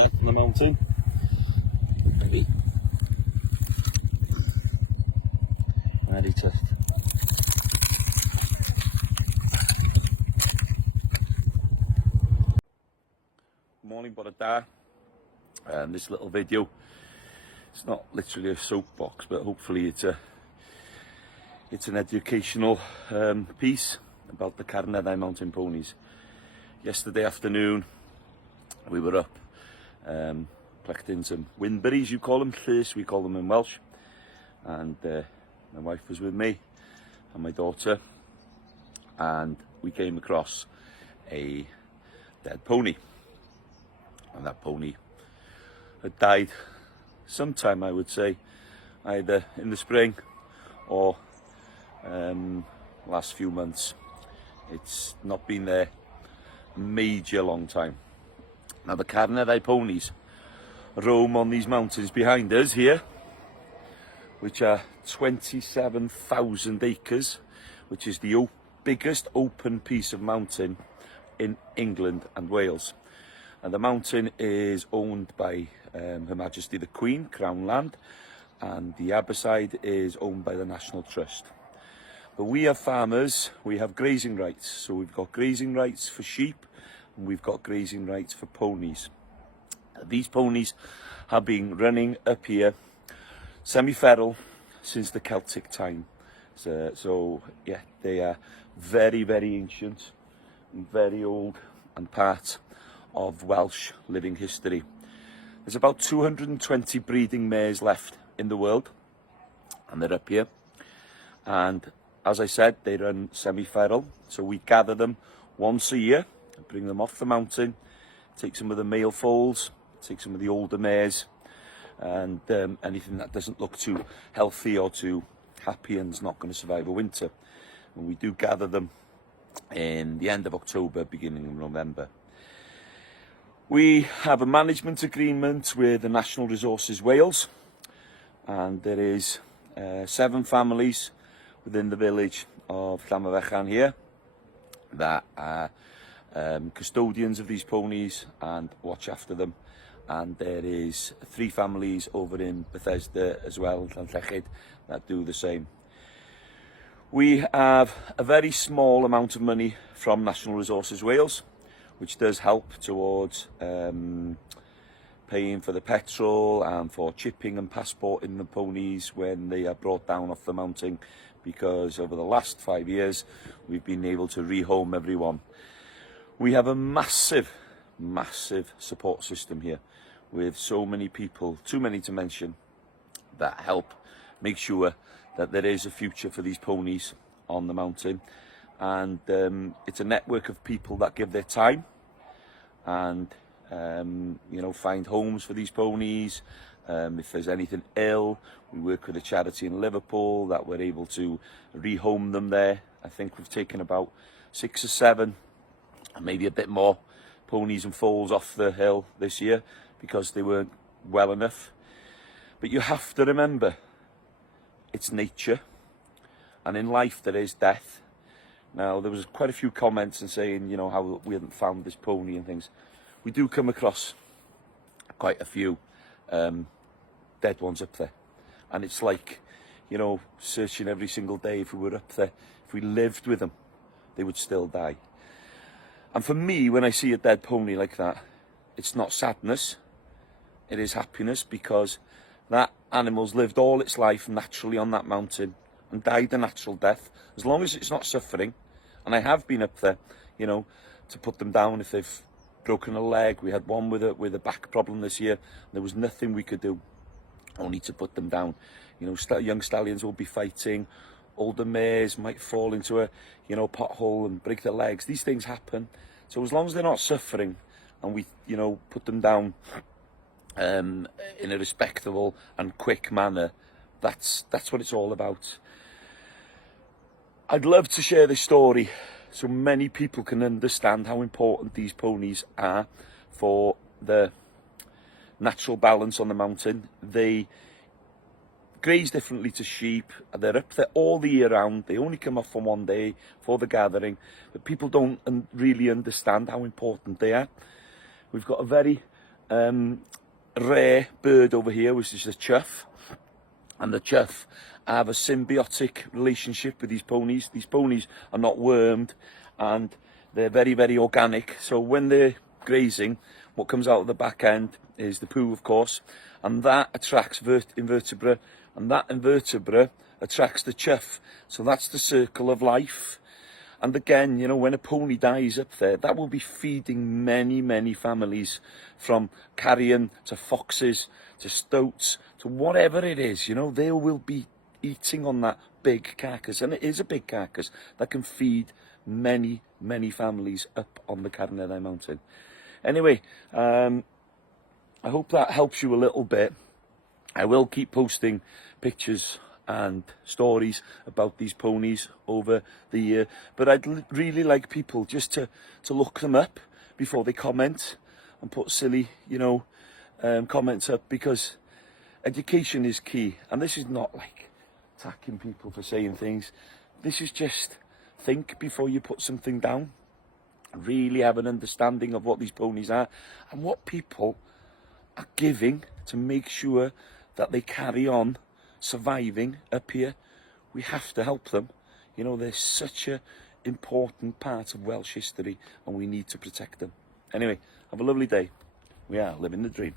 there on the mountain. Ready to morning, bore da. This little video, it's not literally a soapbox, but hopefully it's an educational piece about the Carneddau mountain ponies. Yesterday afternoon we were up collecting some windberries, you call them, llys we call them in Welsh, and my wife was with me and my daughter, and we came across a dead pony, and that pony had died sometime, I would say, either in the spring or last few months. It's not been there a major long time. Now the Carneddau ponies roam on these mountains behind us here, which are 27,000 acres, which is the biggest open piece of mountain in England and Wales. And the mountain is owned by Her Majesty the Queen, Crown Land, and the other side is owned by the National Trust. But we are farmers, we have grazing rights. So we've got grazing rights for sheep and we've got grazing rights for ponies. These ponies have been running up here semi-feral since the Celtic time. So yeah, they are very, very ancient and very old and part of Welsh living history. There's about 220 breeding mares left in the world, and they're up here. And as I said, they run semi-feral, so we gather them once a year and bring them off the mountain, take some of the male foals, take some of the older mares, and anything that doesn't look too healthy or too happy and is not going to survive a winter. And we do gather them in the end of October, beginning of November. We have a management agreement with the National Resources Wales, and there is 7 families within the village of Llanfyfechan here that are custodians of these ponies and watch after them. And there is 3 families over in Bethesda as well, Llanllechid, that do the same. We have a very small amount of money from National Resources Wales, which does help towards paying for the petrol and for chipping and passporting the ponies when they are brought down off the mountain, because over the last 5 years we've been able to rehome everyone. We have a massive support system here with so many people, too many to mention, that help make sure that there is a future for these ponies on the mountain. And it's a network of people that give their time and you know, find homes for these ponies. If there's anything ill, we work with a charity in Liverpool that we're able to rehome them there. I think we've taken about 6 or 7, and maybe a bit more, ponies and foals off the hill this year because they weren't well enough. But you have to remember, it's nature, and in life there is death. Now, there was quite a few comments and saying, you know, how we hadn't found this pony and things. We do come across quite a few dead ones up there. And it's like, you know, searching every single day. If we were up there, if we lived with them, they would still die. And for me, when I see a dead pony like that, it's not sadness, it is happiness, because that animal's lived all its life naturally on that mountain and died a natural death. As long as it's not suffering, and I have been up there, you know, to put them down if they've broken a leg. We had one with a back problem this year. There was nothing we could do, only to put them down. You know, young stallions will be fighting, older mares might fall into a, you know, pothole and break their legs. These things happen. So as long as they're not suffering and we, you know, put them down in a respectable and quick manner, that's what it's all about. I'd love to share this story so many people can understand how important these ponies are for the natural balance on the mountain. They graze differently to sheep. They're up there all the year round. They only come off for one day for the gathering, but people don't really understand how important they are. We've got a very rare bird over here, which is the chough. And the chough have a symbiotic relationship with these ponies. These ponies are not wormed and they're very, very organic. So when they're grazing, what comes out of the back end is the poo, of course, and that attracts invertebrate, and that invertebrate attracts the chough. So that's the circle of life. And again, you know, when a pony dies up there, that will be feeding many, many families, from carrion to foxes to stoats to whatever it is. You know, they will be eating on that big carcass, and it is a big carcass that can feed many, many families up on the Carnarvon Mountain. Anyway, I hope that helps you a little bit. I will keep posting pictures and stories about these ponies over the year, but I'd really like people just to look them up before they comment and put silly, you know, comments up, because education is key. And this is not like attacking people for saying things. This is just think before you put something down. Really have an understanding of what these ponies are and what people are giving to make sure that they carry on surviving up here. We have to help them. You know, they're such an important part of Welsh history and we need to protect them. Anyway, have a lovely day. We are living the dream.